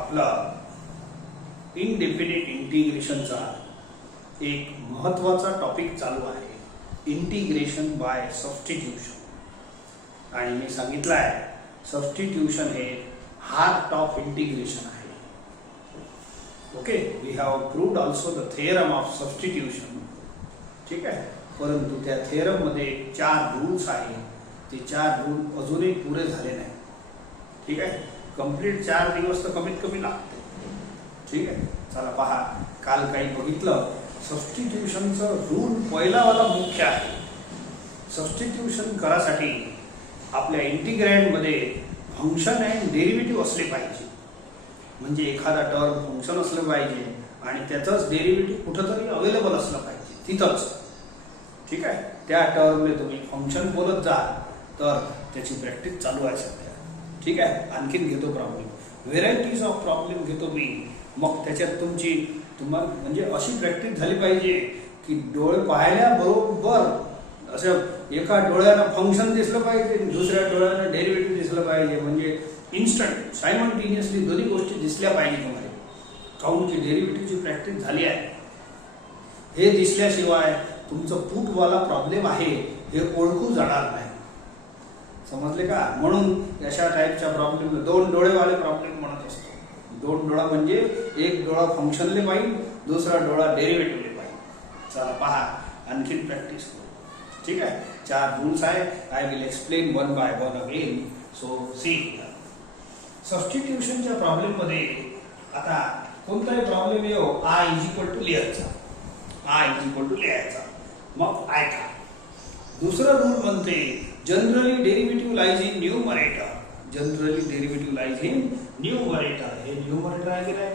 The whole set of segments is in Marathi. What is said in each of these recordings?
आपला इनडेफिनिट इंटिग्रेशनचा एक महत्त्वाचा टॉपिक चालू आहे, इंटिग्रेशन बाय सबस्टिट्यूशन. आणि मी सांगितलं आहे सबस्टिट्यूशन हे हार्ट ऑफ इंटिग्रेशन आहे. Okay, we have proved also the theorem of substitution. ठीक आहे, परंतु त्या थेरम मध्ये 4 रूल्स आहे. ते 4 रूल अजूनही पुरे झाले नाही. ठीक आहे, कंप्लीट 4 दिवस तर कमीत कमी लागते. ठीक आहे, चला पहा, काल काही बघितलं. सबस्टिट्यूशनचं रूल पहिलावाला मुख्य आहे. सबस्टिट्यूशन करासाठी आपल्या इंटिग्रँड मध्ये फंक्शन अँड डेरिव्हेटिव्ह असले पाहिजे. म्हणजे एखादा टर्म फंक्शन असलं पाहिजे आणि त्याचंच डेरिव्हेटिव्ह कुठंतरी अवेलेबल असलं पाहिजे तिथंच. ठीक आहे, त्या टर्मने तुम्ही फंक्शन बोलत जा तर त्याची प्रॅक्टिस चालू आहे सध्या. ठीक आहे, आणखीन घेतो प्रॉब्लेम, व्हेरायटीज ऑफ प्रॉब्लेम घेतो मी. मग त्याच्यात तुम्हाला म्हणजे अशी प्रॅक्टिस झाली पाहिजे की डोळे पाहायला बरोबर असं एका डोळ्यानं फंक्शन दिसलं पाहिजे, दुसऱ्या डोळ्यानं डेरिव्हेटिव्ह दिसलं पाहिजे. म्हणजे इन्स्टंट सायमल्टेनियसली दोन्ही गोष्टी दिसल्या पाहिजे तुम्हाला. काउंटची डेरिव्हेटिव्हची प्रॅक्टिस झाली आहे. हे दिसल्याशिवाय तुमचं फूटवाला प्रॉब्लेम आहे हे ओळखू जाणार नाही. समजले का? म्हणून अशा टाईपच्या प्रॉब्लेम 2 डोळेवाले प्रॉब्लेम म्हणत असतो. 2 डोळा म्हणजे एक डोळा फंक्शनले पाहिजे, दुसरा डोळा डेरिव्हेटिव्हले पाहिजे. चला पहा, आणखीन प्रॅक्टिस करू. ठीक आहे, 4 रूल्स आहे. I will explain one by one again. So see, सबस्टिट्यूशनच्या प्रॉब्लेम मध्ये आता कोणताही प्रॉब्लेम येऊ, आय इज इक्वल टू लिहायचा. आय इज इक्वल टू लिहायचा. मग आय का? दुसरा रूल म्हणते generally derivative lies in numerator. Generally derivative lies in numerator. हे न्यूमरेटर आहे की नाही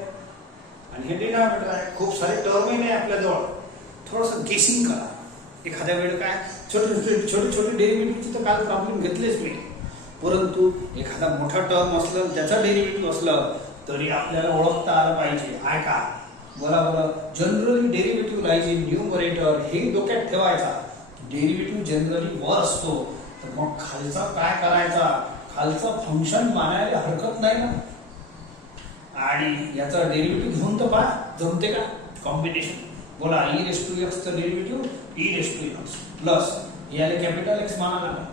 आणि हे डिनॉमिनेटर आहे. खूप सारे टर्म नाही आपल्याजवळ. थोडंसं गेसिंग करा. एखाद्या वेळ काय छोटे डेरिव्हेटिव्हचे तर काल प्रॉब्लेम घेतलेच मी. परंतु एखादा मोठा टर्म असलं त्याचा डेरिव्हेटिव्ह असलं तरी आपल्याला ओळखता आलं पाहिजे. आय का? बोला बोला. Generally derivative lies in numerator हे डोक्यात ठेवायचा. डेरिव्हेटिव्ह जनरली वर असतो तर मग खालचा काय करायचा? खालचा फंक्शन मानायला हरकत नाही ना. आणि याचा डेरिव्हेटिव्ह घेऊन तर पहा जमते का कॉम्बिनेशन. बोला, ई रेस टू एक्स चा derivative e raise to x plus याले कॅपिटल एक्स मानायला,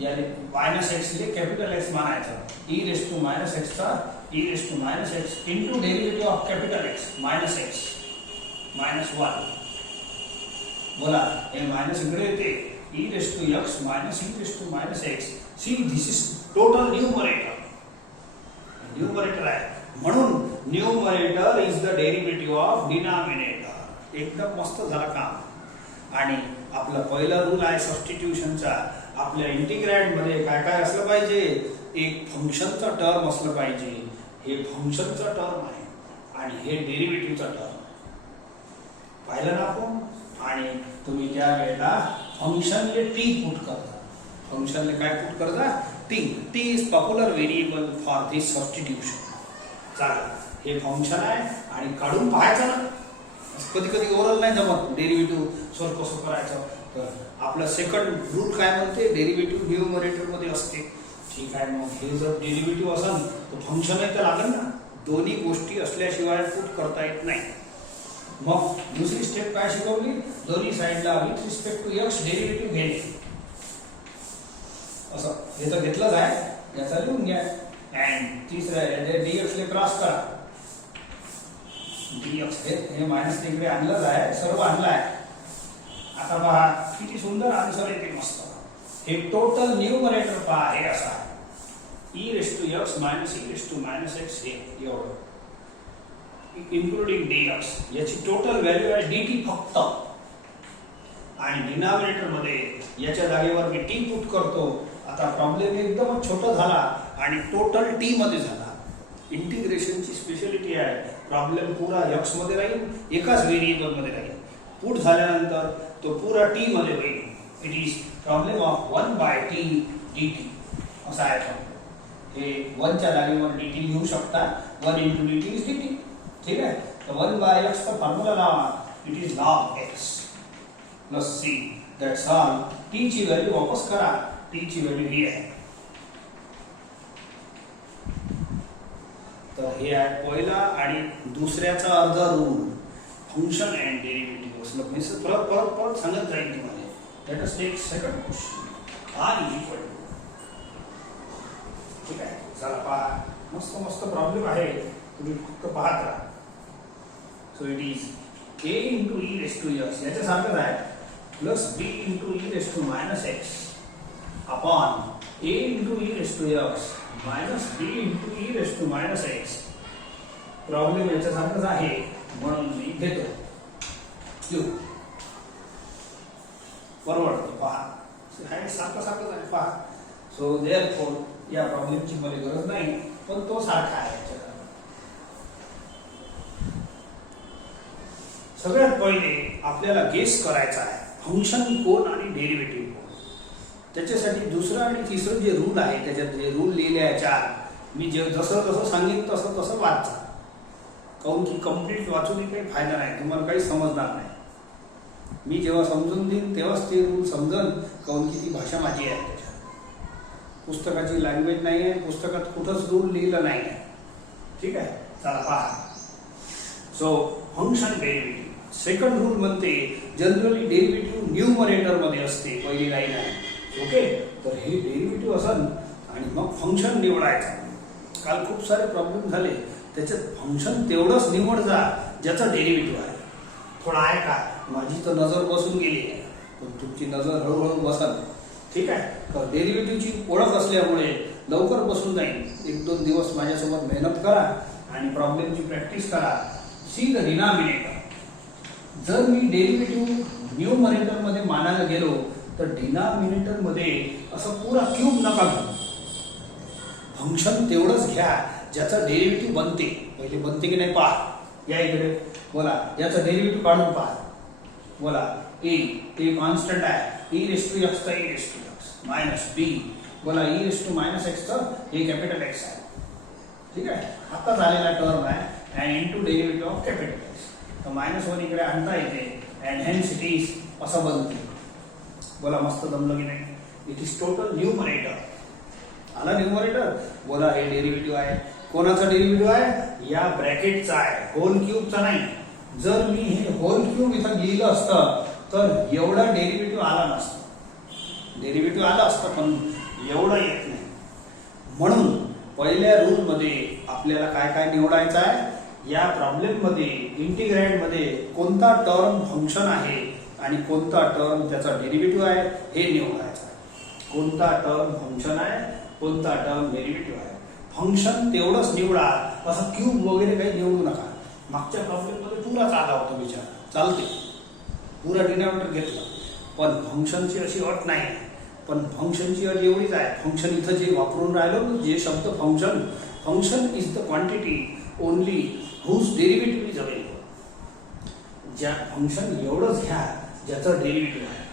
याले मायनस एक्स ले कॅपिटल एक्स मानायचा. E raise to minus x चा e raise to minus x into derivative of capital x minus x minus 1. बोला, हे मायनस इकडे येते. E raise to x minus e raise to minus x. See, this is total numerator. Numerator आहे म्हणून numerator is the derivative of denominator. एकदम मस्त झाला काम. आणि आपला पहिला रूल आहे सबस्टिट्यूशनचा. आपल्या इंटिग्रँड मध्ये काय काय असलं पाहिजे? एक फंक्शनचा टर्म असलं पाहिजे. हे फंक्शनचा टर्म आहे आणि हे डेरिव्हेटिव्हचा टर्म. पाहिलं ना आपण? आणि तुम्ही त्या वेळेला फंक्शनले टी पुट करता. फंक्शनले काय पुट करता? T. T is popular variable for this substitution. चालेल, हे फंक्शन आहे आणि काढून पाहायचं ना. कधी कधी ओरल नाही जमत डेरिव्हेटिव्ह सॉल्व कसं करायचं. तर आपला सेकंड रूल काय म्हणते? डेरिव्हेटिव्ह न्यूमरेटर मध्ये असते. ठीक आहे, मग हे जर डेरिव्हेटिव्ह असेल तर फंक्शन आहे तर लागेल ना. दोन्ही गोष्टी असल्याशिवाय पुट करता येत नाही. मग दुसरी स्टेप काय शिकवली? दोन्ही साईडला with respect to x derivative घेणे. असं हे तर घेतलंच आहे, याचा लिहून घ्या. अँड तिसरं डीएक्स ले क्रॉस करा. डीएक्स हे मायनस तिकडे आणलंच आहे, सर्व आणलं आहे. आता पहा किती सुंदर आन्सर येते, मस्त. हे टोटल न्यूमरेटर पहा, हे असं आहे. E raise to x minus e raise to minus x हे एवढं इन्क्लुडिंग डीएक्स. याची टोटल व्हॅल्यू आहे dt फक्त. आणि डिनॉमिनेटर मध्ये याच्या जागेवर मी टी पुट करतो. आता प्रॉब्लेम एकदम छोटा झाला आणि टोटल टी मध्ये झाला. इंटिग्रेशनची स्पेशालिटी आहे, प्रॉब्लेम पुरा एक्स मध्ये राहील, एकाच व्हेरिएबल मध्ये राहील. पुट झाल्यानंतर तो पुरा टी मध्ये होईल. It is problem of 1/t dt असा आहे. हे 1 च्या जागेवर dt लिहू शकता. 1 into dt is dt. ठीक आहे, तर 1/x चा फॉर्म्युला लावा. It is log x plus c. That's all. t ची व्हॅल्यू वापस करा. t ची व्हॅल्यू ही आहे. तर हे आहे पहिला आणि दुसऱ्याचा अर्धा रूल फंक्शन अँड डेरिव्हेटिव्ह असलं म्हणजे परत परत परत सांगत जाईल तुम्हाला. Let us take second question R is equal to. ठीक आहे, चला पहा, मस्त मस्त प्रॉब्लेम आहे, तुम्ही फक्त पाहत राहा. So it is a into e raised to x याच्या सारखंच आहे plus b into e raised to minus x upon a into e raised to x minus b into e raised to minus x. Problem याच्या सारखंच आहे म्हणून मी घेतो q. परवडतं पहा, हे सारखं सारखंच आहे पहा. सो देअरफॉर या प्रॉब्लेमची मला गरज नाही, पण तो सारखा आहे. सगळ्यात पहिले आपल्याला गेस करायचा आहे फंक्शन कोण आणि डेरिव्हेटिव्ह कोण. त्याच्यासाठी दुसरं आणि तिसरं जे रूल आहे, त्याच्यात जे रूल लिहिले आहे 4, मी जसं जसं सांगितलं तसं तसं वाचा. काहून की कम्प्लीट वाचून काही फायदा नाही, तुम्हाला काही समजणार नाही. मी जेव्हा समजून देईन तेव्हाच ते रूल समजन, काहून की ती भाषा माझी आहे. त्याच्यात पुस्तकाची लँग्वेज नाही आहे, पुस्तकात कुठंच रूल लिहिलं नाही आहे. ठीक आहे, चला पहा. So function derivative second rule म्हणते जनरली डेरिव्हेटिव्ह न्यूमरेटर मध्ये असते, पहिली लाईन आहे. ओके, तर हे डेरिव्हेटिव्ह असेल आणि मग फंक्शन निवडायचं. काल खूप सारे प्रॉब्लेम झाले, त्याच्यात फंक्शन तेवढंच निवडजा ज्याचा डेरिव्हेटिव्ह आहे. थोडा आहे का, माझी तर नजर बसून गेली आहे, पण तुमची नजर हळूहळू बसल. ठीक आहे, तर डेरिव्हेटिव्हची ओळख असल्यामुळे लवकर बसून जाईल. 1-2 दिवस माझ्यासोबत मेहनत करा आणि प्रॉब्लेमची प्रॅक्टिस करा. See the denominator. जर मी डेरिव्हेटिव्ह न्यूमरेटर मध्ये मानायला गेलो तर डिनॉमिनेटर मध्ये असं पुरा क्यूब नका घेऊ. फंक्शन तेवढंच घ्या ज्याचा डेरिव्हेटिव्ह बनते. पहिले बनते की नाही पहा. या इकडे बोला, याचा डेरिव्हेटिव्ह काढून पहा. बोला, ए कॉन्स्टंट आहे, e रेस टू x चा e raise to x minus b. बोला, e raise to minus x चा हे कॅपिटल x आहे. ठीक आहे, आता झालेला टर्म आहे and into derivative of capital X. तर -1 इकडे आणता येते and hence it is असं बनते. बोला, मस्त जमलं की नाही. It is total numerator. आला न्यूमरेटर. बोला, हे डेरिव्हेटिव्ह आहे. कोणाचा डेरिव्हेटिव्ह आहे? या ब्रॅकेटचा आहे, होल क्यूबचा नाही. जर मी हे होल क्यूब इथं लिहिलं असतं तर एवढा डेरिव्हेटिव्ह आला नसतं. डेरिव्हेटिव्ह आला असतं पण एवढं येत नाही. म्हणून पहिल्या रूल मध्ये आपल्याला काय काय निवडायचं आहे. या प्रॉब्लेम मध्ये इंटिग्रँड मध्ये कोणता टर्म फंक्शन आहे आणि कोणता टर्म त्याचा डेरिव्हेटिव्ह आहे हे निवडायचं आहे. कोणता टर्म फंक्शन आहे, कोणता टर्म डेरिव्हेटिव्ह आहे. फंक्शन तेवढंच निवडा, असं क्यूब वगैरे काही निवडू नका. मागच्या प्रॉब्लेम मध्ये पुराच आला होता विचार, चालते पुरा डिनॉमिनेटर घेतला, पण फंक्शनची अशी अट नाही. पण फंक्शनची अट एवढीच आहे, फंक्शन इथं जे वापरून राहिलो जे शब्द function is the quantity only whose derivative is available. ज्या फंक्शन एवढंच घ्या ज्याचं डेरिव्हेटिव्ह आहे.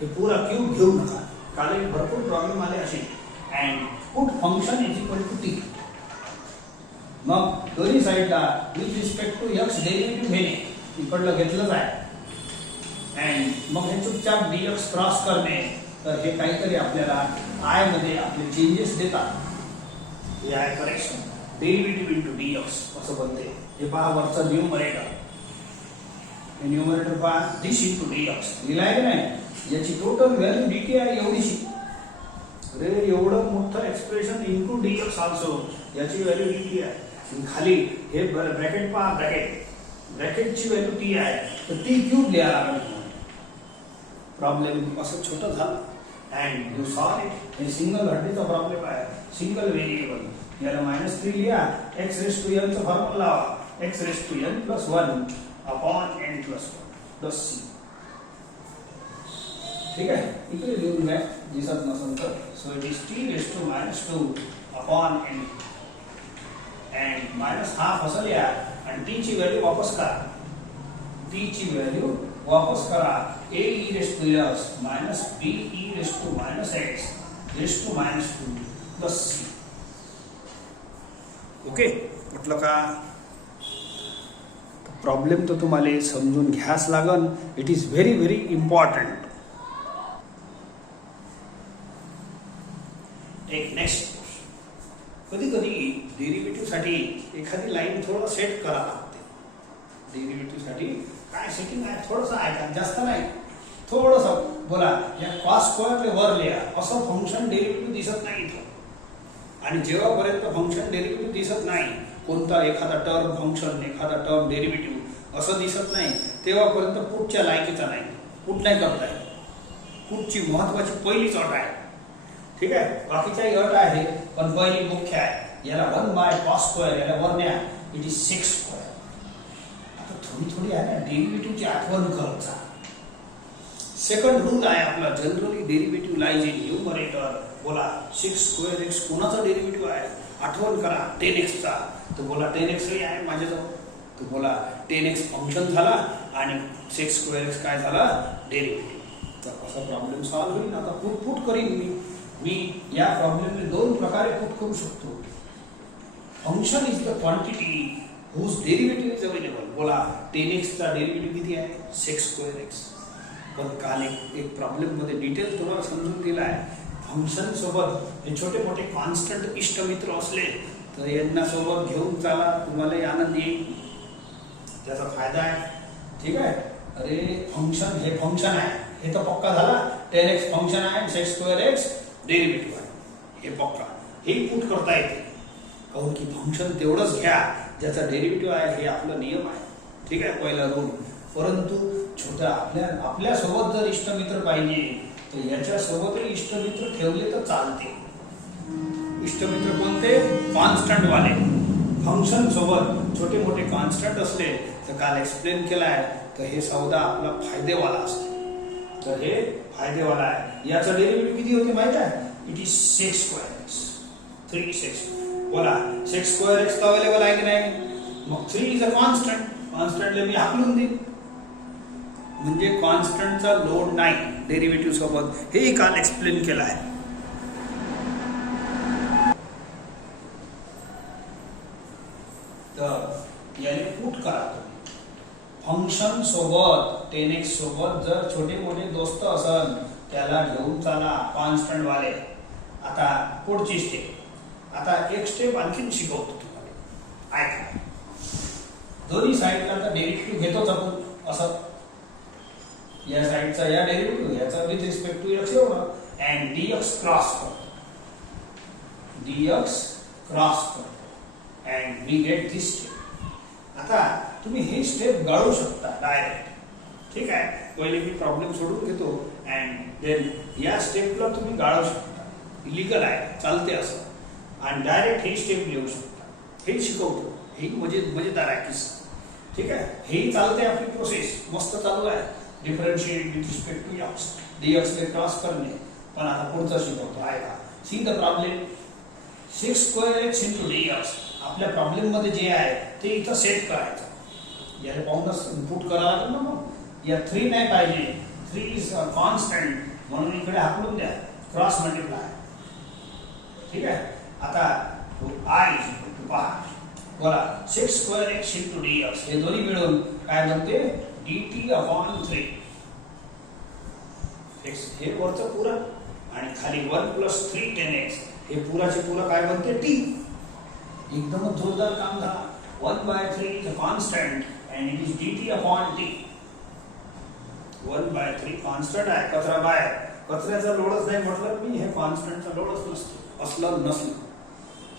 हे पुरा क्यूब घेऊ नका. काल एक भरपूर प्रॉब्लेम आले असे. And put function is equal to t. मग दोन्ही साईडला with respect to x derivative घेणे, इकडलं घेतलंच आहे. अँड मग हे चुपचाप dx क्रॉस करणे. तर हे काहीतरी आपल्याला आय मध्ये आपले चेंजेस देतात. हे आहे करेक्शन. डेरिव्हेटिव्ह इंटू dx असं बनते. हे पहा, वरचा न्यूमरेटर. हे न्यूमरेटर पहा, दिस इंटू dx लिहिलाय की नाही. याची टोटल व्हॅल्यू dt आहे एवढीशी. अरे एवढं मोठं एक्सप्रेशन इंटू dx ऑल्सो, याची व्हॅल्यू dt आहे. खाली हे ब्रॅकेट पहा, ब्रॅकेटची व्हॅल्यू t आहे, तर टी क्यूब लिहा लागेल. प्रॉब्लेम असं छोटं झालं. And you solve it. हे सिंगल हड्डीचा प्रॉब्लेम आहे, सिंगल व्हेरिएबल. याला -3 लिहा, x रेस टू n चा फॉर्म्युला लावा, x raise to n + 1 upon n + 1 plus c. ठीक आहे, इकडे लिहून घ्या दिसत नसेल तर. So it is t raise to -2 upon n and -½ असं लिहा आणि t ची व्हॅल्यू वापस करा. t ची व्हॅल्यू वापस करा. a e raise to x - b e raise to -x raise to -2 plus c. Okay, म्हटलं का प्रॉब्लेम तर तुम्हाला समजून घ्यास लागन. It is very very important. एक नेक्स्ट कधी कधी डेरिव्हेटिव्ह साठी एखादी लाईन थोडं सेट करा लागते. डेरिव्हेटिव्ह साठी काय सेटिंग आहे थोडंसं ऐका, जास्त नाही, थोडंसं बोला. या कॉस स्क्वेअरले वर लिहा, असं फंक्शन डेरिव्हेटिव्ह दिसत नाही इथं. आणि जेव्हापर्यंत फंक्शन डेरिव्हेटिव्ह दिसत नाही, कोणता एखादा टर्म फंक्शन एखादा टर्म डेरिव्हेटिव्ह असं दिसत नाही, तेव्हापर्यंत पुढच्या लायकीचा नाही, पुढ नाही करता येत. पुढची महत्वाची पहिलीच अट आहे. ठीक आहे, बाकीच्याही अट आहे पण पहिली मुख्य आहे. याला 1/cos स्क्वेअर याला वर न्या, इट इज 6 स्क्वेअर. आता थोडी थोडी आहे ना डेरिव्हेटिव्हची आठवण करत जा. सेकंड रूल आहे आपला, generally derivative lies in numerator. बोला 6 स्क्वेअर एक्स कोणाचा डेरिव्हेटिव्ह आहे, आठवण करा 10x चा. तर बोला 10x आहे माझ्याजवळ. तर बोला 10x फंक्शन झाला आणि 6 स्क्वेअर एक्स काय झाला डेरिव्हेटिव्ह. तर असा प्रॉब्लेम सॉल्व्ह होईल. आता पुट करीन मी या प्रॉब्लेमने दोन प्रकारे पुट करू शकतो. Function is the quantity whose derivative is available. बोला 10x चा डेरिव्हेटिव्ह किती आहे 6 स्क्वेअर एक्स. पण काल एक प्रॉब्लेम मध्ये डिटेल तुम्हाला समजून दिला आहे. फंक्शन सोबत हे छोटे मोठे कॉन्स्टंट इष्टमित्र असले तर यांना सोबत घेऊन चाला, तुम्हाला आनंद येईल, त्याचा फायदा आहे. ठीक आहे. अरे फंक्शन हे फंक्शन आहे हे तर पक्का झाला. 10x फंक्शन आहे, 6 स्क्वेअर एक्स डेरिव्हेटिव्ह आहे, हे पक्का. हे पुट करता येते काहून की फंक्शन तेवढंच घ्या ज्याचा डेरिव्हेटिव्ह आहे, हे आपला नियम आहे. ठीक आहे, पहिला रूल. परंतु छोट्या आपल्या सोबत जर इष्टमित्र पाहिजे तर याच्या सोबतही इष्टमित्र ठेवले तर चालते. इष्टमित्र कोणते, कॉन्स्टंट वाले. फंक्शन सोबत छोटे मोठे कॉन्स्टंट असले तर काल एक्सप्लेन केला आहे, तर हे सौदा आपला फायदेवाला असतो. तर हे फायदेवाला आहे. याचा डेरिव्हेटिव्ह किती होते माहित आहे, इट इज 6 स्क्वेअर एक्स. 3 6. बोला 6 स्क्वेअर एक्स अवेलेबल आहे की नाही. मग 3 इज अ कॉन्स्टंट. कॉन्स्टंटला मी हाकलून देईन, म्हणजे कॉन्स्टंटचा लोड नाही डेरिव्हेटिव्ह सोबत. हे काल एक्सप्लेन केलं आहे. तर याने पुट करा. फंक्शन सोबत 10x सोबत जर छोटे मोठे दोस्त असल त्याला घेऊन चला कॉन्स्टंट वाले. आता पुढची स्टेप, आता एक स्टेप आणखीन शिकवतो तुम्हाला, ऐका. दोन्ही साईडला आता डेरिव्हेटिव्ह घेतोच आपण असं. या साईडचा या डेरिव्हेटिव्ह याचा विथ रिस्पेक्ट टू x एवढं अँड dx क्रॉस करतो. dx क्रॉस करतो and we get this step. आता तुम्ही हे स्टेप गाळू शकता डायरेक्ट. ठीक आहे, पहिले मी प्रॉब्लेम सोडून घेतो अँड देन या स्टेपला तुम्ही गाळू शकता. इलिगल आहे, चालते असं. आणि डायरेक्ट हे स्टेप लिहू शकता. हे शिकवतो, हे मजेदार आहे किस्सा. ठीक आहे, हे चालते आपली प्रोसेस मस्त चालू आहे. Differentiate with respect to x, dx ने क्रॉस करणे. पण आता पुढचं शिकवतो, ऐका. See the problem 6 square x into dx. आपल्या प्रॉब्लेम मध्ये जे आहे ते इथं सेट करायचं. याला पाहूनच इनपुट करावं लागेल ना. मग या 3 नाही पाहिजे, 3 इज कॉन्स्टंट म्हणून इकडे हाकलून द्या, क्रॉस मल्टिप्लाय. ठीक आहे. आता i पहा, बोला 6 स्क्वेअर एक्स इंटू dx. हे दोन्ही मिळून काय बनते, dt/3. हे वरचं पुरा आणि खाली 1 + 3 10x. हे पुराचे पुरा काय बनते t. एकदमच जोरदार काम झाला. 1/3 is a constant and it is dt/t. 1/3 constant आहे, कचरा बाहेर. कचऱ्याचा लोडच नाही म्हटलं मी, हे कॉन्स्टंटचा लोडच नसतो. असलं नसलं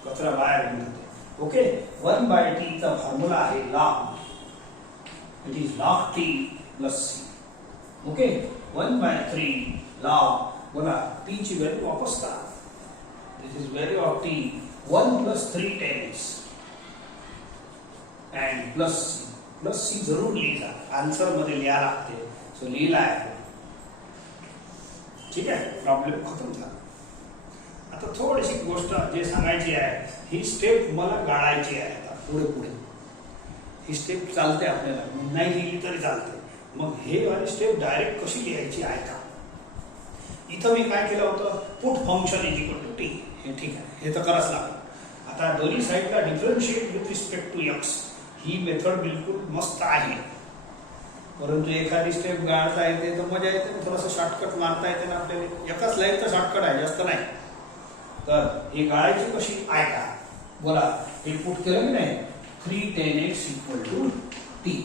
कचरा बाहेर घेऊन जाते. ओके, 1/t चा फॉर्म्युला आहे log. It is log t + c. Okay, 1/3 log. बोला t ची व्हॅल्यू वापस करा. दिस is value of t. 1 + 3 10x and plus c जरूर लिहिजा, आन्सर मध्ये लिहा लागते. सो लिहिला आहे. ठीक आहे, प्रॉब्लेम खतम झाला. आता थोडीशी गोष्ट जे सांगायची आहे, ही स्टेप मला गाळायची आहे. आता पुढे ही स्टेप चालते आपल्याला, नाही लिहिली तरी चालते. मग हे वाली स्टेप डायरेक्ट कशी लिहायची ऐका. इथं मी काय केलं होतं, put function is equal to t. हे ठीक आहे, हे तर करावंच लागेल. आता दोन्ही साईडला differentiate with respect to x. ही मेथड बिलकुल मस्त आहे. परंतु एखादी स्टेप गाळता येते तर मजा येते, थोडंसं शॉर्टकट मारता येते ना आपल्याला. एकाच लाईनचा शॉर्टकट आहे, जास्त नाही. तर ही गाळायची कशी ऐका. बोला हे पुट केलं की नाही 3 10x इक्वल टू t.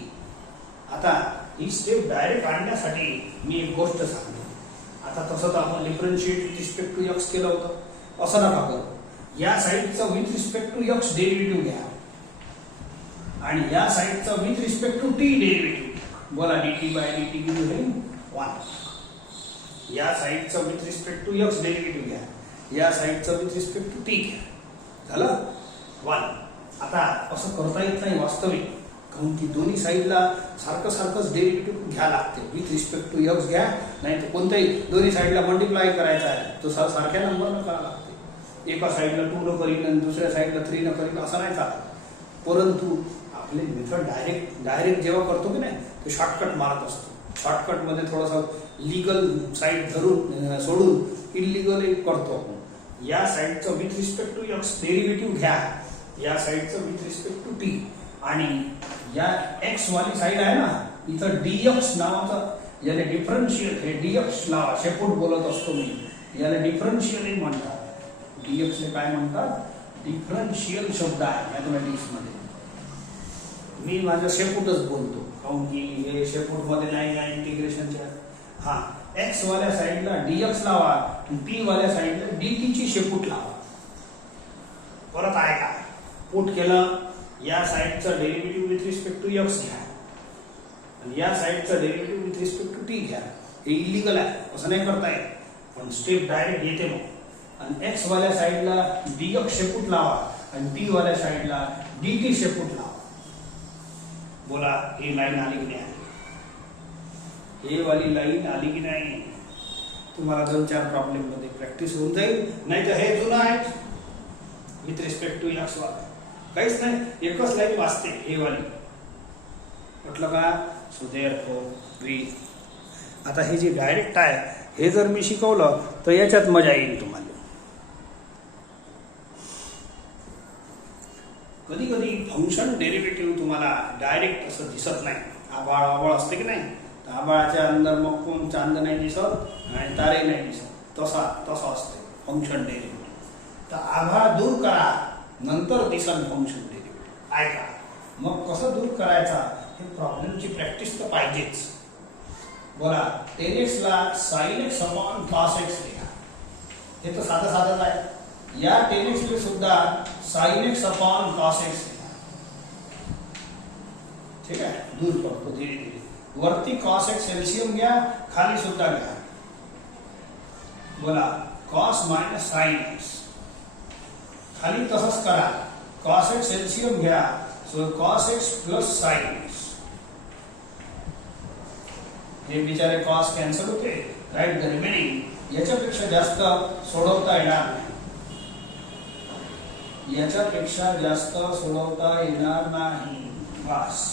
आता ही स्टेप डायरेक्ट आणण्यासाठी मी एक गोष्ट सांगतो. आता तसं तर आपण differentiate with respect to x केलं होतं, असं नका करू. या साईडचं with respect to x derivative घ्या आणि या साईडचं with respect to t derivative. बोला dt बाय dt किती होईल 1. या साईडचं with respect to x derivative घ्या, या साईडचं विथ रिस्पेक्ट टू t घ्या, झालं 1. आता असं करता येत नाही वास्तविक, कारण की दोन्ही साईडला सारखं सारखंच डेरिव्हेटिव्ह घ्या लागते. विथ रिस्पेक्ट टू x घ्या, नाही तर कोणत्याही दोन्ही साईडला मल्टिप्लाय करायचा आहे तो सारख्या नंबरनं करावा लागते. एका साईडला 2 न करीन आणि दुसऱ्या साईडला 3 न करीन असं नाही चालत. परंतु आपले मेथड डायरेक्ट जेव्हा करतो की नाही ते शॉर्टकट मारत असतो. शॉर्टकटमध्ये थोडंसं लीगल साईड धरून सोडून इलिगल करतो आपण. या साईडचं with respect to x derivative घ्या, या साईडचं विथ रिस्पेक्ट टू t, आणि या x वाली साईड आहे ना इथं dx नावाचं याला डिफरन्शियल, हे dx नाव शेपूट बोलत असतो मी, याला डिफरन्शियल म्हणतात. dx ले काय म्हणतात? डिफरन्शियल शब्द आहे मॅथमॅटिक्स मध्ये. मी माझं शेपूटच बोलतो काऊन की हे शेपूट मध्ये नाही इंटिग्रेशनच्या. हा x वाल्या साईडला dx लावा, t वाल्या साईडला dt ची शेपूट लावा. परत आहे का? पुट केलं, या साईडचं derivative with respect to x घ्या आणि या साईडचं derivative with respect to t घ्या. हे इलिगल आहे, असं नाही करता येत, पण स्टेप डायरेक्ट येते मग. आणि x वाल्या साईडला dx शेपूट लावा आणि t वाल्या साईडला dt शेपूट लावा. बोला ही लाईन आली की नाही? हे वाली लाईन आली की नाही? तुम्हाला 2-4 प्रॉब्लेम मध्ये प्रॅक्टिस होऊन जाईल. नाही तर हे जुनं आहे विथ रिस्पेक्ट टू x वाला काहीच नाही, एकच लाईन वाचते हे वाली. म्हटलं का? So therefore we. आता हे जे डायरेक्ट आहे हे जर मी शिकवलं तर याच्यात मजा येईल तुम्हाला. कधी कधी फंक्शन डेरिव्हेटिव्ह तुम्हाला डायरेक्ट असं दिसत नाही. आभाळ असते की नाही, आभाळाच्या अंदर मग कोण चांद नाही दिसत आणि तारे नाही दिसत, तसा असते फंक्शन डेरिव्हेटिव्ह. तर आभाळ दूर करा, नंतर दिसन फंक्शन डेरिव्हेटिव्ह. ऐका मग कसं दूर करायचा हे प्रॉब्लेमची प्रॅक्टिस तर पाहिजेच. बोला 10x ला sin x upon cos x लिहा. हे तर साधंच आहे. या 10x ला सुद्धा sin x upon cos x लिहा. ठीक आहे, दूर करतो धीरे धीरे. वरती cos x एलसीएम घ्या, खाली सुद्धा घ्या. बोला cos मायनस sin x, खाली तसंच करा. cos x एलसीएम घ्या, so cos x plus sin x. हे बिचारे cos कॅन्सल होते, राईट द रिमेनिंग. याच्यापेक्षा जास्त सोडवता येणार नाही, याच्यापेक्षा जास्त सोडवता येणार नाही. बस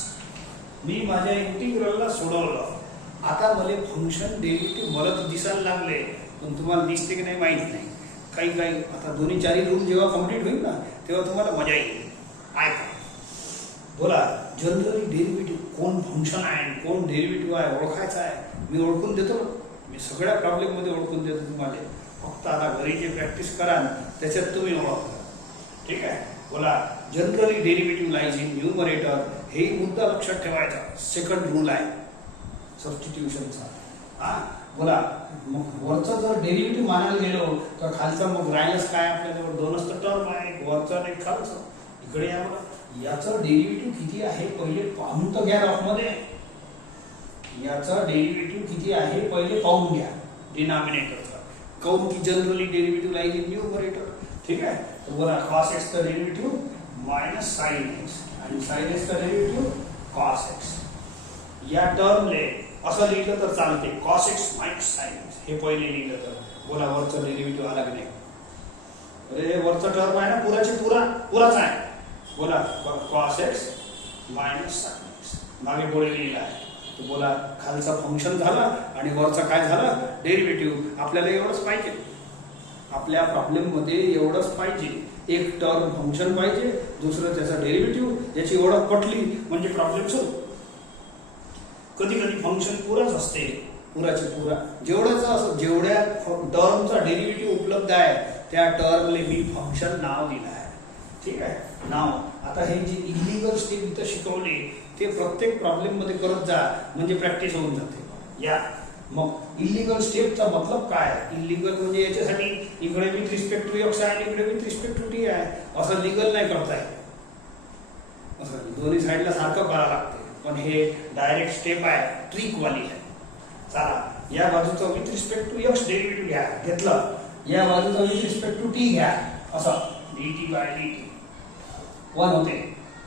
मी माझ्या इंटिग्रलला सोडवलं. आता मला फंक्शन डेरिव्हेटिव्ह मला तर दिसायला लागले, पण तुम्हाला दिसते की नाही माहित नाही. काही आता दोन्ही चारी रूल जेव्हा कम्प्लीट होईल ना तेव्हा तुम्हाला मजा येईल. ऐका बोला जनरली डेरिव्हेटिव्ह कोण फंक्शन आहे कोण डेरिव्हेटिव्ह आहे ओळखायचं आहे. मी ओळखून देतो, मी सगळ्या प्रॉब्लेम मध्ये ओळखून देतो तुम्हाला. फक्त आता घरी जे प्रॅक्टिस कराल त्याच्यात तुम्ही ओळखता. ठीक आहे. बोला generally derivative lies in numerator. हे मुद्दा लक्षात ठेवायचा. सेकंड रूल आहे सबस्टिट्यूशनचा. हा बोला मग वरचं जर डेरिव्हेटिव्ह मानायला गेलो तर खालचा मग राहिलंच काय? आपल्याजवळ दोनच तर टर्म आहे, वरचा आणि खालचा. इकडे या बघा, याचं डेरिव्हेटिव्ह किती आहे पहिले पाहून तर घ्या. रफमध्ये याचं डेरिव्हेटिव्ह किती आहे पहिले पाहून घ्या डिनॉमिनेटरचा. काऊन की generally derivative lies in numerator. ठीक आहे. तर बोला cos x चा डेरिव्हेटिव्ह मायनस sin x आणि sin x चा डेरिव्हेटिव्ह cos x. या टर्मले असं लिहिलं तर चालते, cos x minus sin x. हे पहिले लिहिलं तर बोला वरचा डेरिव्हेटिव्ह आला की नाही? अरे वरचा टर्म आहे ना पुराच आहे. बोला cos x minus sin x मागे पुढे लिहिलं आहे. तर बोला खालचा फंक्शन झाला आणि वरचा काय झाला? डेरिव्हेटिव्ह. आपल्याला एवढंच पाहिजे, आपल्या प्रॉब्लेम मध्ये एवढंच पाहिजे. एक टर्म फंक्शन पाहिजे, दुसरं त्याचा डेरिव्हेटिव्ह. याची ओळख पटली म्हणजे प्रॉब्लेम सुरू. कधी कधी फंक्शन पुराच असते, पुराची पुरा जेवढ्या टर्मचा डेरिव्हेटिव्ह उपलब्ध आहे त्या टर्मले मी फंक्शन नाव दिलं आहे. ठीक आहे नाव. आता हे जे इलिगल स्टेप इथं शिकवले ते प्रत्येक प्रॉब्लेम मध्ये करत जा म्हणजे प्रॅक्टिस होऊन जाते. या मग इलिगल स्टेपचा मतलब काय? इलिगल म्हणजे याच्यासाठी इकडे विथ रिस्पेक्ट टू एक्स आहे आणि इकडे विथ रिस्पेक्ट टू टी आहे, असं लिगल नाही करता येत. असं दोन्ही साईडला सारखं करावं लागते. पण हे डायरेक्ट स्टेप आहे, ट्रिक वाली आहे. चला या बाजूचं with respect to x derivative घ्या, घेतलं. या बाजूचं विथ रिस्पेक्ट टू टी घ्या, असं dt बाय dt 1 होते.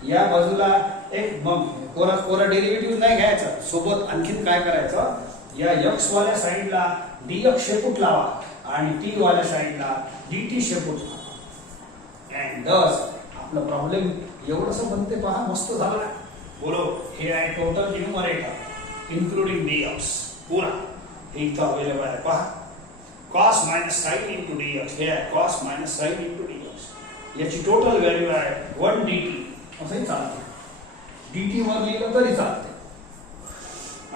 या बाजूला एक मग कोरा डेरिव्हेटिव्ह नाही घ्यायचा, सोबत आणखीन काय करायचं, या x वाल्या साईडला dx शेपूट लावा आणि t वाल्या साईडला dt शेपूट लावा. अँड दस आपला प्रॉब्लेम एवढंसं बनते पहा, मस्त झालं. बोलो हे आहे टोटल न्यूमरेटर इन्क्लुडिंग dx पूरा हे इथं अवेलेबल आहे पहा. cos minus sine into dx हे आहे cos minus sine into dx. याची टोटल व्हॅल्यू आहे 1 dt असंही चालते, dt वर लिहिलं तरी चालते.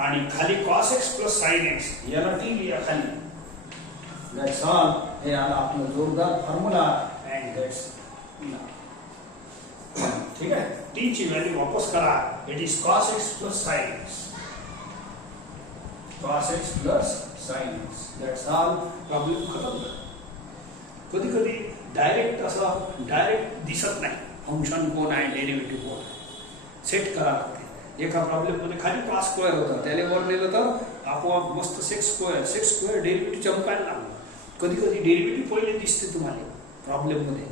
आणि खाली cos x plus sin x याला t लिहा खाली. That's all. हे आला आपलं जोरदार फॉर्म्युला अँड दॅट्स ठीक आहे. t ची व्हॅल्यू वापस करा, it is cos x plus sin x. cos x plus sin x that's all. Problem खतम. कधी कधी डायरेक्ट असं डायरेक्ट दिसत नाही फंक्शन कोण आहे डेरिव्हेटिव्ह कोण आहे, सेट करा लागते. एका प्रॉब्लेम मध्ये खाली cos स्क्वेअर होता, त्याला वर नेलं तर आपोआप मस्त सेक्स स्क्वेअर डेरिव्हेटिव्ह चमकायला लागलं. कधी कधी डेरिव्हेटिव्ह पहिले दिसते तुम्हाला प्रॉब्लेम मध्ये,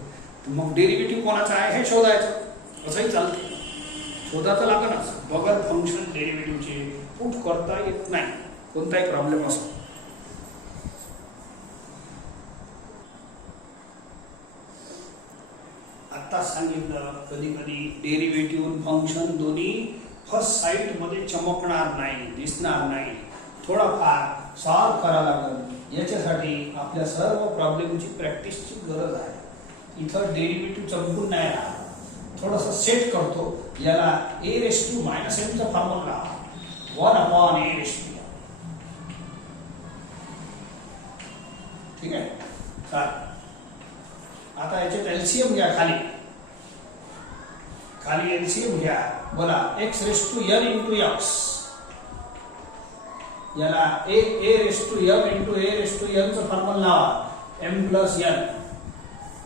मग डेरिव्हेटिव्ह कोणाचा आहे हे शोधायचं, असंही चालतं. शोधाचं लागणच. बघत फंक्शन डेरिव्हेटिव्हचे पुट करता येत नाही कोणताही प्रॉब्लेम असो. आता सांगितलं कधी कधी डेरिव्हेटिव्ह फंक्शन दोन्ही फर्स्ट साईट मध्ये चमकणार नाही, दिसणार नाही, थोडाफार सॉल्व करावं लागेल. याच्यासाठी आपल्या सर्व प्रॉब्लेमची प्रॅक्टिसची गरज आहे. इथं डेरिव्हेटिव्ह चमकून नाही राहत, थोडंसं सेट करतो. याला a raise to minus m चा formula 1 upon a raise to. ठीक आहे चालेल. आता याच्यात एलसीएम घ्या, खाली एलसीएम घ्या. बोला x raise to n into x याला a raise to m into a raise to n चा फॉर्म्युला लावा m प्लस n.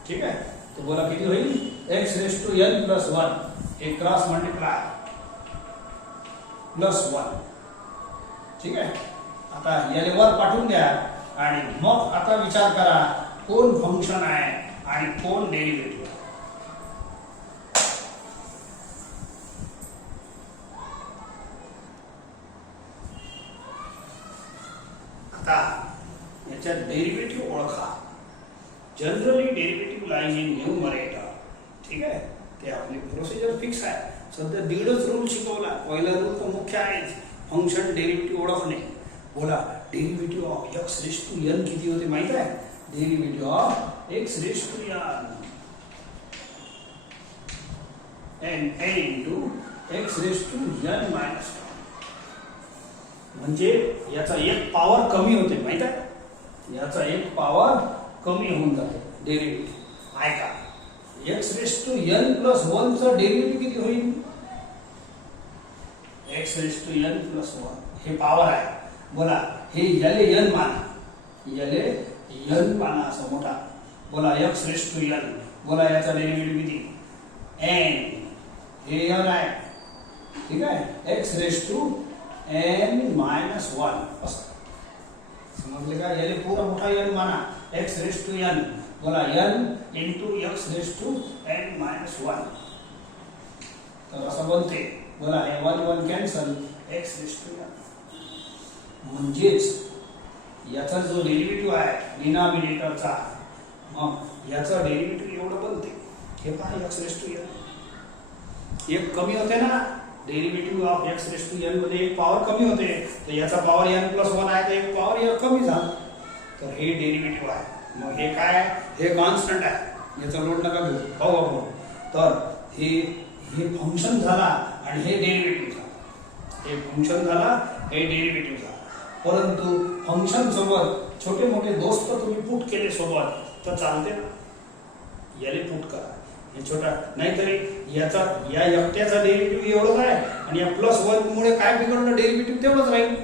ठीक आहे. तो बोला किती होईल x raise to n plus 1 एक क्रॉस मल्टिप्लाय प्लस 1. ठीक आहे. आता याला वर पाठवून द्या आणि मग आता विचार करा कोण फंक्शन आहे आणि कोण डेरिव्हेटिव्ह. आता याच्यात डेरिव्हेटिव्ह ओळखा. Generally derivative lies in numerator. ठीक आहे. ते आपली प्रोसिजर फिक्स आहे. सध्या 1.5 रूल शिकवला. पहिला रूल तर मुख्य आहे, फंक्शन डेरिव्हेटिव्ह ओळखणे. बोला derivative of x raise to n किती होते माहित आहे? Derivative of x raise to n and n into x raise to n minus 1. म्हणजे याचा एक पॉवर कमी होते माहित आहे, याचा एक पॉवर कमी होऊन जाते डेरिव्हेटिव्ह. ऐका x raise to n plus 1 चा डेरिव्हेटिव्ह किती होईल? x raise to n plus 1 हे पॉवर आहे. बोला हे याले n माना, याले n माना असं मोठा. बोला x रेस टू n. बोला याचा डेरिव्हेटिव्ह किती? n. हे n आहे. ठीक आहे. x raise to n minus 1 असं समजले का? याले पूरा मोठा n माना x रेस टू n. बोला n into x raise to n minus 1 तर असं बनते. बोला हे 1 cancel x raise to n. म्हणजेच याचा जो डेरिव्हेटिव्ह आहे डिनॉमिनेटरचा, मग याचा डेरिव्हेटिव्ह एवढं बनते. हे पहा x रेस टू n एक कमी होते ना. Derivative of x raise to n मध्ये एक पॉवर कमी होते, तर याचा पॉवर n प्लस 1 आहे, तर एक पॉवर कमी झाला. तर हे डेरिव्हेटिव्ह आहे. मग हे काय? हे कॉन्स्टंट आहे. याचा लोड नका घेऊ, पाहू आपण. तर हे फंक्शन झाला आणि हे डेरिव्हेटिव्ह झाला. हे फंक्शन झाला, हे डेरिव्हेटिव्ह झाला. परंतु फंक्शन सोबत छोटे मोठे दोस्त तुम्ही पुट केले सोबत तर चालते ना. याले पुट करा. हे छोटा, नाहीतरी याचा या एकट्याचा डेरिव्हेटिव्ह एवढंच आहे आणि या +1 मुळे काय बिघडलं, डेरिव्हेटिव्ह तेवढंच राहील,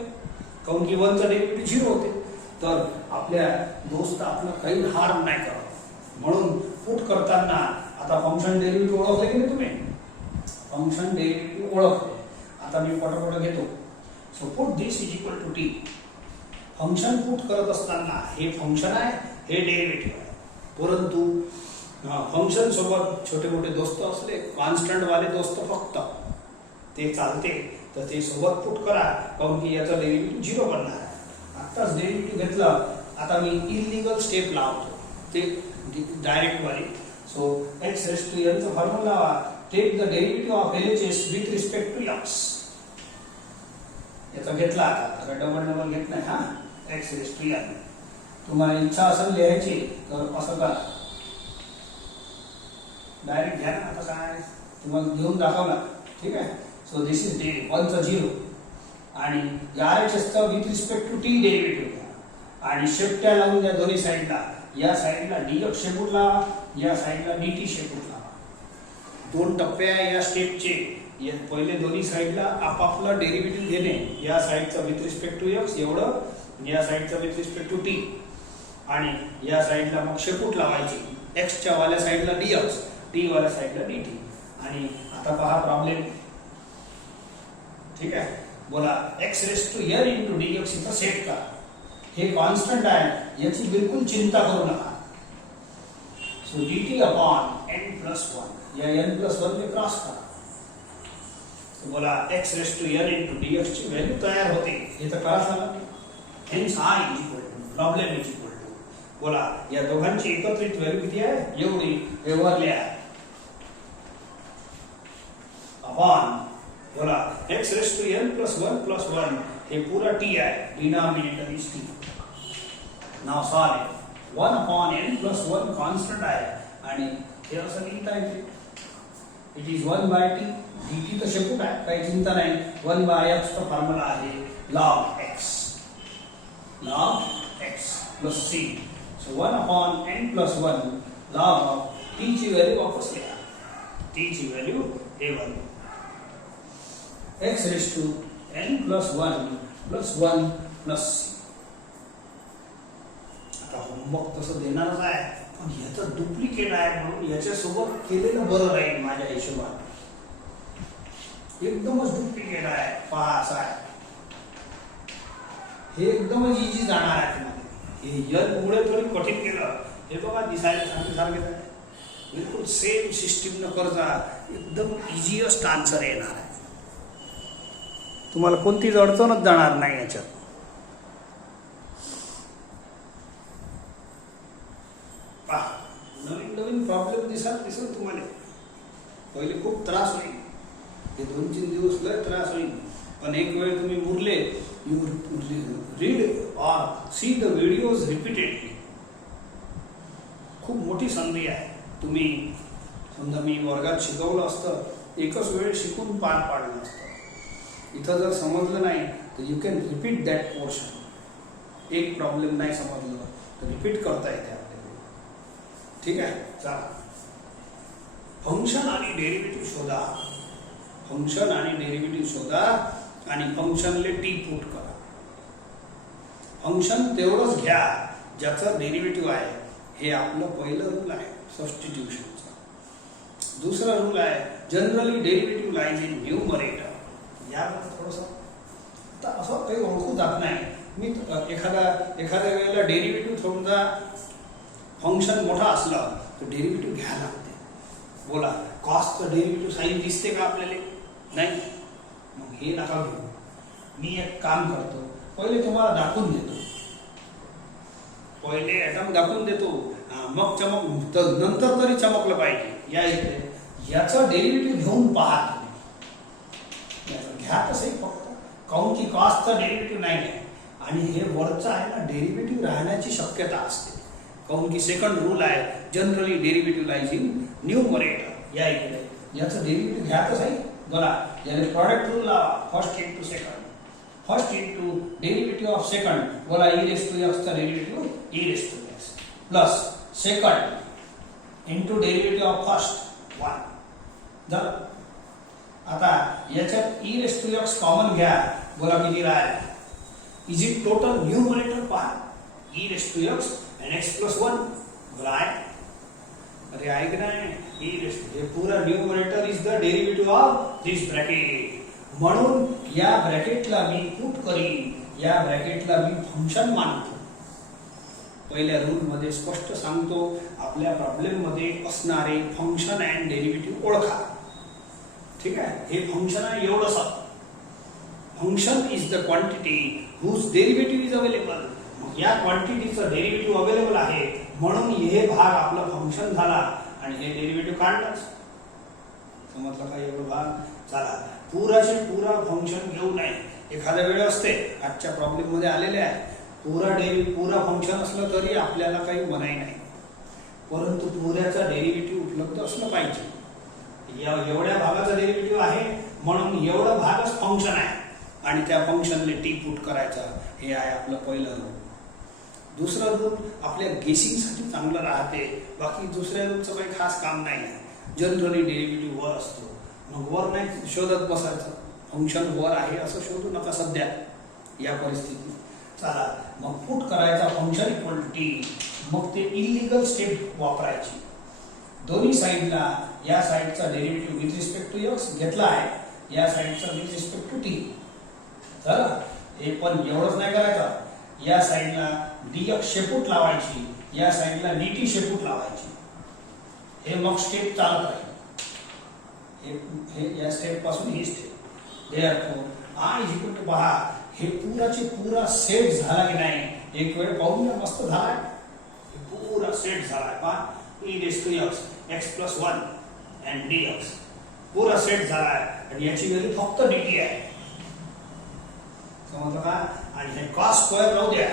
काऊन की 1 चा डेरिव्हेटिव्ह 0 होते. तर आपल्या दोस्त आपलं काही हार्म नाही करत. म्हणून पुट करताना आता फंक्शन डेरिव्हेटिव्ह ओळखले की नाही तुम्ही, फंक्शन डेरिव्हेटिव्ह ओळखले. आता मी पटापट घेतो. So put this is equal to t. Function put करत असताना हे फंक्शन आहे, हे डेरिव्हेटिव्ह आहे. परंतु फंक्शन सोबत छोटे मोठे दोस्त असले, कॉन्स्टंट वाले दोस्त फक्त ते चालते, तर ते सोबत पुट करा, काऊन की याचा डेरिव्हेटिव्ह 0 बनणार आहे. आत्ताच डेरिव्हेटिव्ह घेतलं, आता मी इलिगल स्टेप लावतो ते डायरेक्ट वाली. So x raise to n चा फॉर्म्युला लावा. Take the derivative of LHS with respect to x. याचा घेतला आता डबल घेत नाही. हा x रेस टू n. तुम्हाला इच्छा असेल लिहायची तर असं करा, डायरेक्ट घ्या ना. आता काय तुम्हाला घेऊन दाखवला, ठीक आहे. सो दिस इज डे 1 चा 0 आणि RHS चा with respect to t derivative घ्या आणि शेपट्या लावून द्या दोन्ही साईडला. या साईडला dx शेपूट लावा, या साईडला dt शेपूट लावा. 2 टप्पे आहे या स्टेपचे. पहिले दोन्ही साईडला आपापला डेरिव्हेटिव्ह घेणे. या साईडचा विथ रिस्पेक्ट टू x एवढं, या साईडचा विथ रिस्पेक्ट टू t आणि या साईडला मग शेपूट लावायची. x च्या वाल्या साईडला dx, t वाल्या साईडला dt. आणि आता पहा प्रॉब्लेम, ठीक आहे. बोला x raise to n into dx इथं सेट करा. हे कॉन्स्टंट आहे, याची बिलकुल चिंता करू नका. सो dt अपॉन n+1, या n+1 ने क्रॉस करा. तो बोला x raise to n into dx ची व्हॅल्यू तयार होते. हे तर क्रॉस झाला. Hence i is equal to problem is equal to, बोला या दोघांची एकत्रित व्हॅल्यू किती आहे, एवढी. हे वरले आहे अपॉन, बोला x रेस टू n+1+1 हे पूरा t आहे, denominator is t. Now solve. 1 upon n+1 constant आहे आणि हे असं लिहिता येते. It is 1 by t. dt तर शेपूट आहे, काही चिंता नाही. 1 बाय x चा फॉर्म्युला आहे log x, log x plus c. So 1 upon n+1 log of t ची व्हॅल्यू वापस लिहा. t ची value a1, x raise to n+1+1 plus c. आता होमवर्क तसं देणारच आहे, पण याचं डुप्लिकेट आहे म्हणून याच्यासोबत केलेलं बरं राहील माझ्या हिशोबात. एकदमच डुप्लिकेट आहे, पहा असं आहे. हे एकदमच इझी जाणार आहे तुम्हाला. हे n मुळे थोडी कठीण केलं, हे बघा दिसायला सारखेच आहे. बिलकुल सेम सिस्टीम न करता एकदम इझीएस्ट आन्सर येणार आहे. तुम्हाला कोणतीच अडचणच जाणार नाही याच्यात. पहा नवीन नवीन प्रॉब्लेम दिसेल तुम्हाला. पहिले खूप त्रास होईल, हे 2-3 दिवस लय त्रास होईल, पण एक वेळ तुम्ही मुरले, यू रीड और सी द व्हिडिओज रिपीटेडली. खूप मोठी संधी आहे. तुम्ही समजा मी वर्गात शिकवलं असतं, एकच वेळ शिकून पार पाडलं असतं. इथं जर समजलं नाही तर you can repeat that portion. एक प्रॉब्लेम नाही समजलं तर रिपीट करता येते आपल्याला, ठीक आहे. चला, फंक्शन आणि डेरिव्हेटिव्ह शोधा. फंक्शन आणि डेरिव्हेटिव्ह शोधा आणि फंक्शनले टी पुट करा. फंक्शन तेवढंच घ्या ज्याचं डेरिव्हेटिव्ह आहे. हे आपलं पहिलं रूल आहे सबस्टिट्यूशनचा. दुसरा रूल आहे generally derivative lies in numerator. याबद्दल थोडंसं आता असं काही ओळखू जात नाही. मी एखाद्या वेळेला डेरिव्हेटिव्ह समजा फंक्शन मोठा असला तर डेरिव्हेटिव्ह घ्यायला लागते. बोला कॉस्टचं डेरिव्हेटिव्ह साईन दिसते का आपल्याला? नाही. मग हे नका घेऊ. मी एक काम करतो, पहिले तुम्हाला दाखवून देतो. पहिले ॲटम दाखवून देतो, मग चमक नंतर तरी चमकलं पाहिजे. या इथे याचा डेरिव्हेटिव्ह घेऊन पहा तुम्ही. घ्या तसंही फक्त, काऊन की कॉस्टचा डेरिव्हेटिव्ह नाही आहे आणि हे वरचं आहे ना, डेरिव्हेटिव्ह राहण्याची शक्यता असते. काऊन की सेकंड रूल आहे generally derivative lies in numerator. या इकडे याचं डेरिव्हेटिव्ह घ्या तसंही. बघा याने प्रॉडक्ट रूल लावा. First into second, first into derivative of second. बोला ई रेस टू एक्सचा derivative e raise to x plus second into derivative of first. 1 झालं. आता याच्यात e raise to x common घ्या, बोला किती राहील. इज इट टोटल न्यूमरेटर पहा, e raise to x and x plus 1 बोला आहे. अरे ऐक नाही, e रेस हे पूरा numerator is the derivative of this bracket. म्हणून या ब्रॅकेटला मी पुट करीन, या ब्रॅकेटला मी फंक्शन मानतो. पहिल्या रूल मध्ये स्पष्ट सांगतो, आपल्या प्रॉब्लेम मध्ये असणारे फंक्शन अँड डेरिव्हेटिव्ह ओळखा. ठीक आहे, हे फंक्शन आहे एवढंच. Function is the quantity whose derivative is available. या क्वांटिटीचं डेरिव्हेटिव्ह अवेलेबल आहे, म्हणून हे भाग आपलं फंक्शन झाला आणि हे डेरिव्हेटिव्ह काढलंच. समजलं का एवढं भाग? चला, पुराचे पुरा फंक्शन घेऊ नये. एखाद्या वेळ असते, आजच्या प्रॉब्लेम मध्ये आलेले आहे, पुरा फंक्शन असलं तरी आपल्याला काही मनाई नाही, परंतु पुऱ्याचा डेरिव्हेटिव्ह उपलब्ध असलं पाहिजे. एवढ्या भागाचा डेरिव्हेटिव्ह आहे म्हणून एवढा भागच फंक्शन आहे आणि त्या फंक्शनने टी पुट करायचा. हे आहे आपलं पहिलं रूल. दुसरं रूल आपल्या गेसिंगसाठी चांगलं राहते, बाकी दुसऱ्या रूलचं काही खास काम नाही आहे. जनरली डेरिव्हेटिव्ह वर असतो, मग वर नाही शोधत बसायचं. फंक्शन वर आहे असं शोधू नका सध्या या परिस्थितीत. चला, मग पुट करायचा फंक्शन इक्वल टी. मग ते इलिगल स्टेप वापरायची. दोन्ही साईडला या साईडचा derivative with respect to x घेतला आहे, या साईडचा विथ रिस्पेक्ट टू टी. चला, हे पण एवढंच नाही करायचं. या साईडला dx शेपूट लावायची, या साईडला dt शेपूट लावायची. हे मग स्टेप चालत राहील. हे या स्टेप पासून ही step. Therefore i is equal to पहा, हे पुराचे पुरा सेट झाला की नाही एक वेळ पाहून घ्या. मस्त झालाय, पूरा सेट झालाय. पहा, e raise to x x plus 1 and dx पूरा सेट झालाय आणि याची व्हॅल्यू फक्त dt आहे. समजलं का? आणि हे cos स्क्वेअर राहू द्या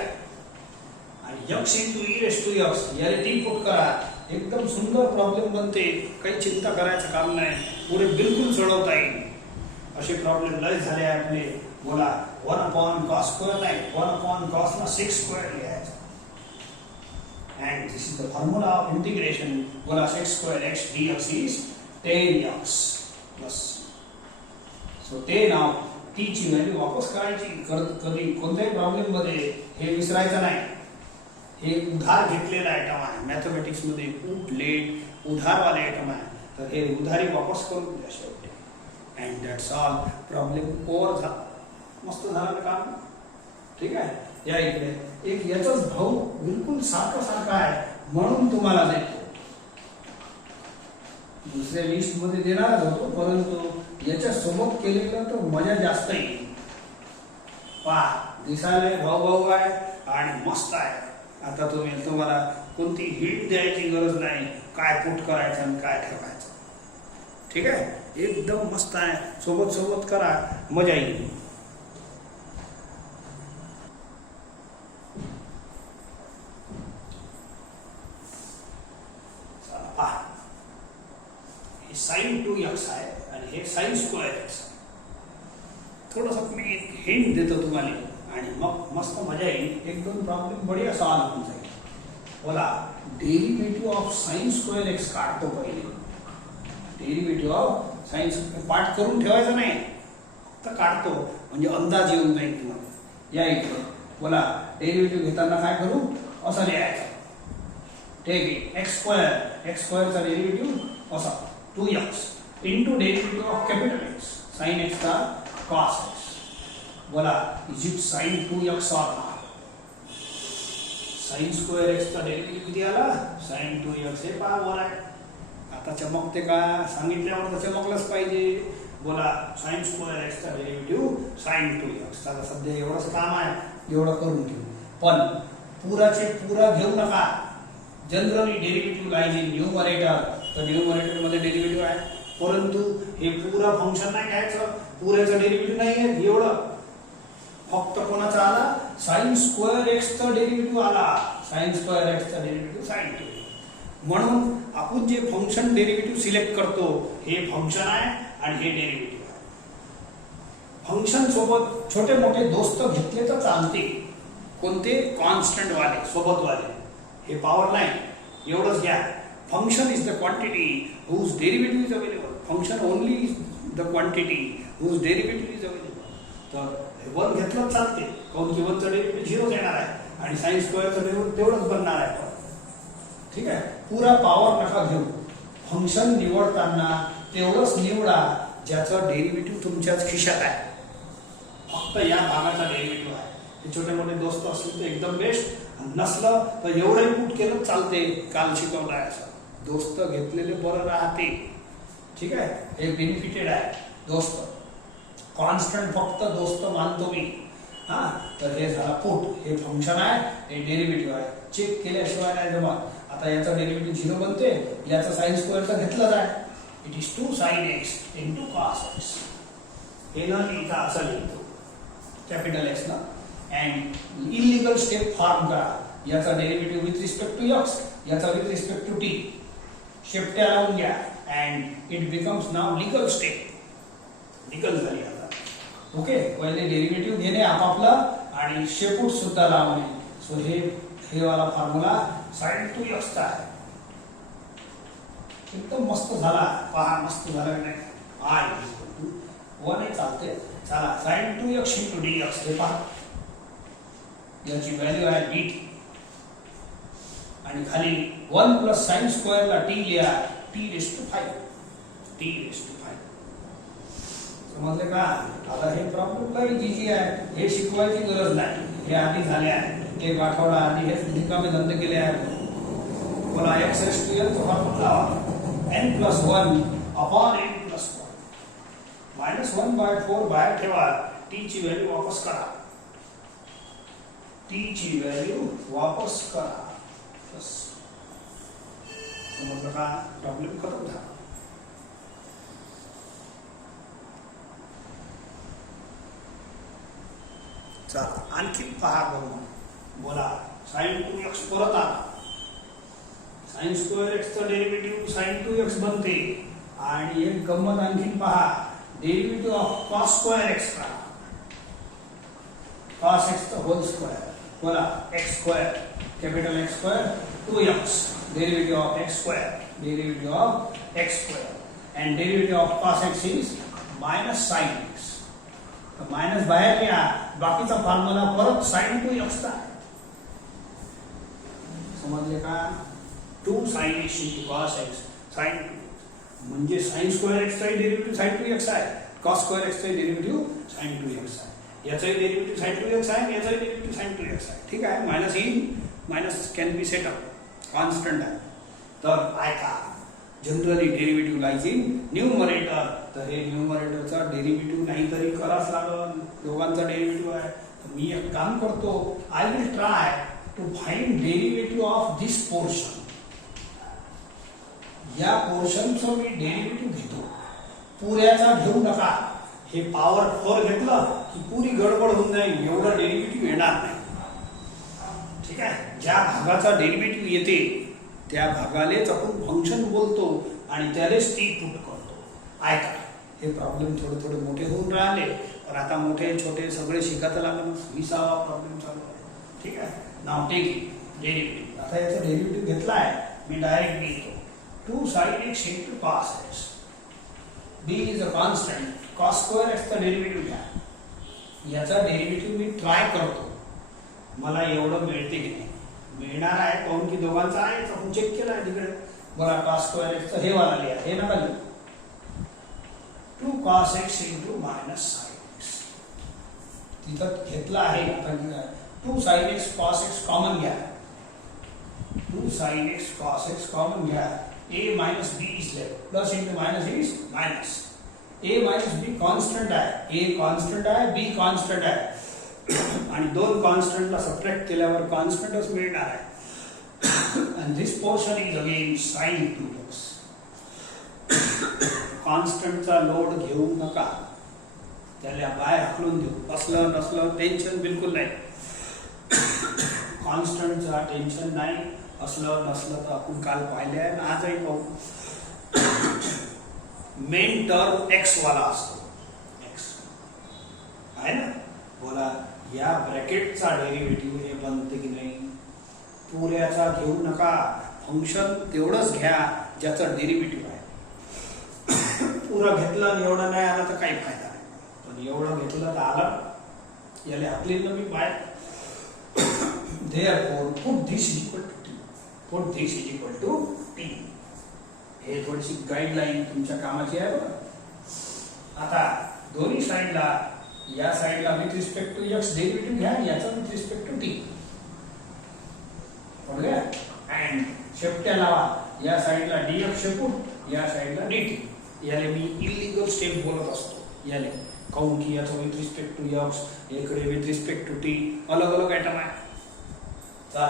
आणि x into e raise to x याला टी पुट करा. एकदम सुंदर प्रॉब्लेम बनते, काही चिंता करायचं काम नाही, पुढे बिलकुल सोडवता येईल. असे प्रॉब्लेम लय झाले आपले. बोला 1 upon cos स्क्वेअर नाही, 1 upon cos ला 6 स्क्वेअर लिहायचं. and this is the formula of integration. बोला sec square x dx is 10x plus. so ते नाव t ची व्हॅल्यू वापस करायची. कधी कोणत्याही प्रॉब्लेम मध्ये हे विसरायचं नाही. हे उधार घेतलेला आयटम आहे मॅथमॅटिक्स मध्ये, पुट लेट उधारवाले आयटम आहे, तर हे उधारी वापस करून द्या शेवटी. And that's all. Problem over झाला. मस्त झालं काम. ठीक आहे, या इकडे एक याचाच भाऊ बिलकुल सारखा आहे म्हणून तुम्हाला देतो. दुसऱ्या लिस्ट मध्ये देणारच होतो, परंतु याच्या सोबत केलेलं तर मजा जास्त येईल. पहा, दिसायला भाऊ आहे आणि मस्त आहे. आता तुम्हाला कोणती हिट द्यायची गरज नाही, काय पुट करायचं आणि काय ठेवायचं. ठीक आहे, एकदम मस्त आहे. सोबत करा, मजा येईल. sin 2x आहे आणि हे sin स्क्वेअर x. थोडंसं मी एक हिंट देतो तुम्हाला आणि मग मस्त मजा येईल. एक दोन प्रॉब्लेम बढिया सॉल्व होऊन जाईल. बोला, derivative of sin square x काढतो पहिले. डेरिव्हेटिव्ह ऑफ sin पाठ करून ठेवायचं नाही, फक्त काढतो म्हणजे अंदाज येऊन जाईल तुम्हाला. या इकडे बोला, डेरिव्हेटिव्ह घेताना काय करू, असं लिहायचं. ठीक आहे, x स्क्वेअरचा डेरिव्हेटिव्ह असा 2x into derivative of capital X sin x का cos x. बोला, is it sin 2x or not? sin square x का डेरिव्हेटिव्ह किती आला, sin 2x. हे पहा वर आहे. आता चमकते का? सांगितल्यावर तर चमकलंच पाहिजे. बोला, sin स्क्वेअर x का डेरिव्हेटिव्ह sin 2x. आता सध्या एवढंच काम आहे, एवढं करून घेऊ. पण पुराचे पुरा घेऊ नका. Generally derivative lies in numerator, तर न्यूमरेटर मध्ये डेरिव्हेटिव्ह आहे, परंतु हे पुरा फंक्शन नाही घ्यायचं. पुऱ्याचं डेरिव्हेटिव्ह नाही आहे एवढं. फक्त कोणाचा आला, sin स्क्वेअर x चा डेरिव्हेटिव्ह आला. sin स्क्वेअर x चा डेरिव्हेटिव्ह sin 2. म्हणून आपण जे फंक्शन डेरिव्हेटिव्ह सिलेक्ट करतो हे फंक्शन आहे आणि हे डेरिव्हेटिव्ह आहे. फंक्शन सोबत छोटे मोठे दोस्त घेतले तर चालते. कोणते? कॉन्स्टंट वाले, सोबत वाले. हे पॉवर नाही, एवढंच घ्या. Function is the quantity whose derivative is available. Function only is the quantity whose derivative is available. तर वन घेतलं चालते, काऊन की वनचं डेरिव्हेटिव्ह 0 येणार आहे आणि साइन स्क्वेअरचं डेरिव्हेटिव्ह तेवढंच बनणार आहे. ठीक आहे, पुरा पॉवर नका घेऊ. फंक्शन निवडताना तेवढंच निवडा ज्याचं डेरिव्हेटिव्ह तुमच्याच खिशात आहे. फक्त या भागाचा डेरिव्हेटिव्ह आहे. हे छोटे मोठे दोस्त असतील तर एकदम बेस्ट, नसलं तर एवढंही पुट केलं चालते. काल शिकवलं आहे असं, दोस्त घेतलेले बरं राहते. ठीक आहे, हे बेनिफिटेड आहे दोस्त. कॉन्स्टंट फक्त दोस्त मानतो मी. हा, तर हे झाला पुट, हे फंक्शन आहे, हे डेरिव्हेटिव्ह आहे. चेक केल्याशिवाय नाही जमत. आता याचा डेरिव्हेटिव्ह 0 बनते, याचा साइन स्क्वेअरचा घेतला जाय. It is 2 sin x into cos x. हे ना लिहिता असं लिहितो कॅपिटल एक्स ना. अँड इलिगल स्टेप फॉर्म करा. याचा derivative with respect to x, याचा विथ रिस्पेक्ट टू t. शेपट्या लावून घ्या and it becomes now legal step. Legal झाली आता. ओके, पहिले डेरिव्हेटिव्ह घेणे आपापलं आणि शेपूट सुद्धा लावणे. सो हे वाला फॉर्म्युला sin 2x चा आहे. एकदम मस्त झाला. पहा मस्त झाला की नाही. I 1 चालते. चला sin 2x into dx हे पहा, याची व्हॅल्यू आहे dt आणि खाली 1 प्लस साइन स्क्वेअर ला t लिहा, t⁵. समजले का? आता हे प्रॉब्लेम लई इझी आहे. हे शिकवायची गरज नाही. हे आधी झाले आहे. एक आठवडा आधी हे रिकामे धंदे केले आहेत. बोला x raised to n चा फॉर्म्युला n+1 अपॉन n+1 -1/4 बाहेर ठेवा. t ची व्हॅल्यू वापस करा. बस समजलं का? प्रॉब्लेम खतम झाला. चला आणखी पहा बघू. बोला sin 2x परत आला. sin स्क्वेअर x चा डेरिव्हेटिव्ह sin 2x बनते. आणि एक गंमत आणखी पहा, derivative of cos square x का cos x चा होल स्क्वेअर. बोला x square, capital X square 2x, derivative of x square, and derivative of cos x is minus sin x. Minus बाहेर घ्या, बाकीचा फॉर्म्युला परत sin 2x चा. समजले का? 2 sin x into cos x sin 2x म्हणजे sin स्क्वेअर x चा डेरिव्हेटिव्ह sin 2x आहे, cos स्क्वेअर x चा डेरिव्हेटिव्ह sin 2x आहे, याचाही डेरिव्हेटिव्ह sin 2x आहे, याचाही डेरिव्हेटिव्ह sin 2x आहे. ठीक आहे, minus in minus can be set up, constant आहे. तर ऐका, generally derivative lies in numerator. तर हे न्यूमरेटरचा डेरिव्हेटिव्ह नाहीतरी कराच लागल. दोघांचा डेरिव्हेटिव्ह आहे. तर मी एक काम करतो, I will try to find derivative of this portion. या पोर्शनचं मी डेरिव्हेटिव्ह घेतो, पुऱ्याचा घेऊ नका. हे पॉवर 4 घेतलं की पुरी गडबड होऊन जाईल, एवढा डेरिव्हेटिव्ह येणार नाही. ठीक आहे, ज्या भागाचा डेरिव्हेटिव्ह येते त्या भागालेच आपण फंक्शन बोलतो आणि त्यालेच ती पुट करतो. ऐका, हे प्रॉब्लेम थोडे थोडे मोठे होऊन राहिले, पण आता मोठे छोटे सगळे शिकायला लागलं. 20वा प्रॉब्लेम चालू आहे. ठीक आहे, नाव टेक डेरिव्हेटिव्ह. आता याचा डेरिव्हेटिव्ह घेतला आहे मी, डायरेक्ट लिहितो 2 sin x into cos x. b is a constant. cos square x चा डेरिव्हेटिव्ह घ्या. याचा डेरिव्हेटिव्ह मी ट्राय करतो, मला एवढं मिळते की नाही. मिळणार आहे, काऊन की दोघांचा आहे, आपण चेक केला आहे तिकडे. बघा cos स्क्वेअर x चा हे वाला लिहा, हे नका लिहू. 2 cos x into minus sin x. तिथं घेतला आहे. आता 2 sin x cos x common घ्या. 2 sin x cos x common घ्या. a minus b is left. Plus into minus is minus. a minus b constant आहे. a कॉन्स्टंट आहे, b कॉन्स्टंट आहे. आणि दोन कॉन्स्टंटला सबट्रॅक्ट केल्यावर कॉन्स्टंटच मिळणार आहे. and this portion is again sin 2x. कॉन्स्टंटचा लोड घेऊ नका, त्याला बाहेर हकलून देऊ. असलं नसलं टेन्शन बिलकुल नाही. कॉन्स्टंटचा टेन्शन नाही. असलं नसलं तर आपण काल पाहिले आहे, आजही पाहू. मेन टर्म x वाला असतो. x आहे ना. बोला, या ब्रॅकेटचा डेरिव्हेटिव्ह हे बनते की नाही. पुऱ्याचा घेऊ नका, फंक्शन तेवढंच घ्या ज्याचं डेरिव्हेटिव्ह आहे. पुरा घेतला आणि एवढा नाही आला तर काही फायदा नाही. पण एवढं घेतलं तर आला, याला हाकलेलं मी bye. Therefore, put this is equal to t. Put this is equal to t. हे थोडीशी गाईडलाईन तुमच्या कामाची आहे बघा. आता दोन्ही साईडला, या साईडला with respect to x derivative घ्या, याचा विथ रिस्पेक्ट टू टी. बघा, अँड शेपट्या लावा. या साईडला dx शेपूट, या साईडला dt. याला मी इलिगल स्टेप बोलत असतो. याला काऊन की याचा विथ रिस्पेक्ट टू एक्स, इकडे विथ रिस्पेक्ट टू टी, अलग अलग आयटम आहे. तर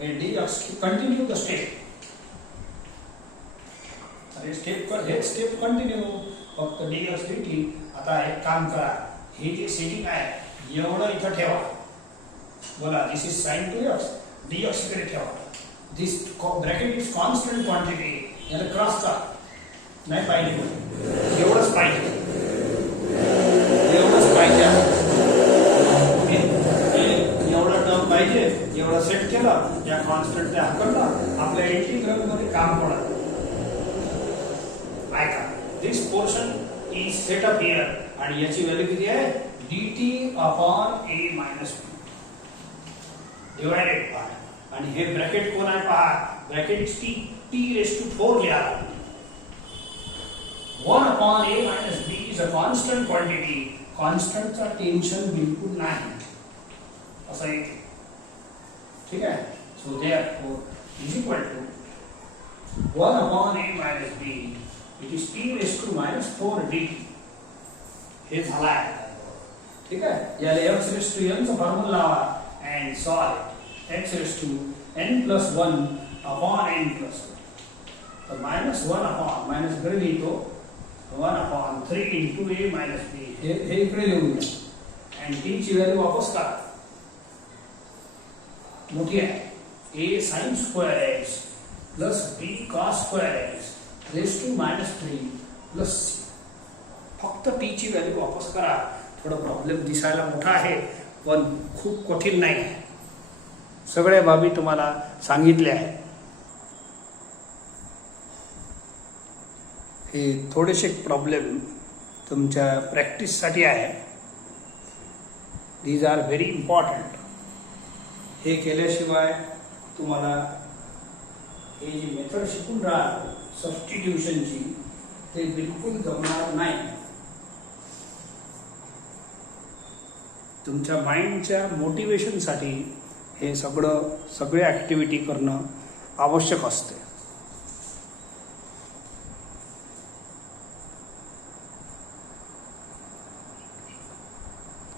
हे dx कंटिन्यू द स्टेप. अरे स्टेप कर, हे स्टेप कंटिन्यू, फक्त dx dt. आता एक काम करा, हे जे सेटिंग आहे एवढं इथं ठेवा. बोला this is sine two x, dx इकडे ठेवा. This bracket is constant quantity. याला क्रॉस करा, नाही पाहिजे, एवढंच पाहिजे, एवढंच पाहिजे. एवढा टर्म पाहिजे, एवढं सेट केलं, या कॉन्स्टंट त्या हाकलला, आपल्या इंटिग्रल मध्ये काम पडत. ऐका, this portion is set up here आणि याची व्हॅल्यू किती आहे? dt upon a minus b divided by, आणि हे ब्रॅकेट कोण आहे पहा, ब्रॅकेट t रेस टू 4 लिहा. 1 upon a minus b is a constant quantity. Constant चा टेन्शन बिलकुल नाही, असं आहे. ठीक आहे. So therefore is equal to 1 upon a minus b, it is t raised to minus 4 dt. हे झाला आहे. ठीक आहे. याला x raised to n चा फॉर्म्युला लावा and solve x raised to n plus 1 upon n plus 1. तर minus 1 upon minus इकडे लिहितो, 1 upon 3 into a minus b. हे इकडे लिहून घ्या. आणि t ची व्हॅल्यू वापस करा. मोठी आहे, a sin square x plus b cos square x raised to minus 3 plus c. फक्त t ची व्हॅल्यू वापस करा. थोडा प्रॉब्लेम दिसायला मोठा आहे पण खूप कठीण नाही आहे. सगळ्या बाबी तुम्हाला सांगितल्या आहेत. हे थोडेसे प्रॉब्लेम तुमच्या प्रॅक्टिससाठी आहे. These are very important. हे केल्याशिवाय तुम्हाला हे जी मेथड शिकून राहा सबस्टिट्यूशनची, ते बिलकुल जमणार नाही. तुमच्या माइंडच्या मोटिवेशनसाठी हे सगळे ॲक्टिव्हिटी करणं आवश्यक असते.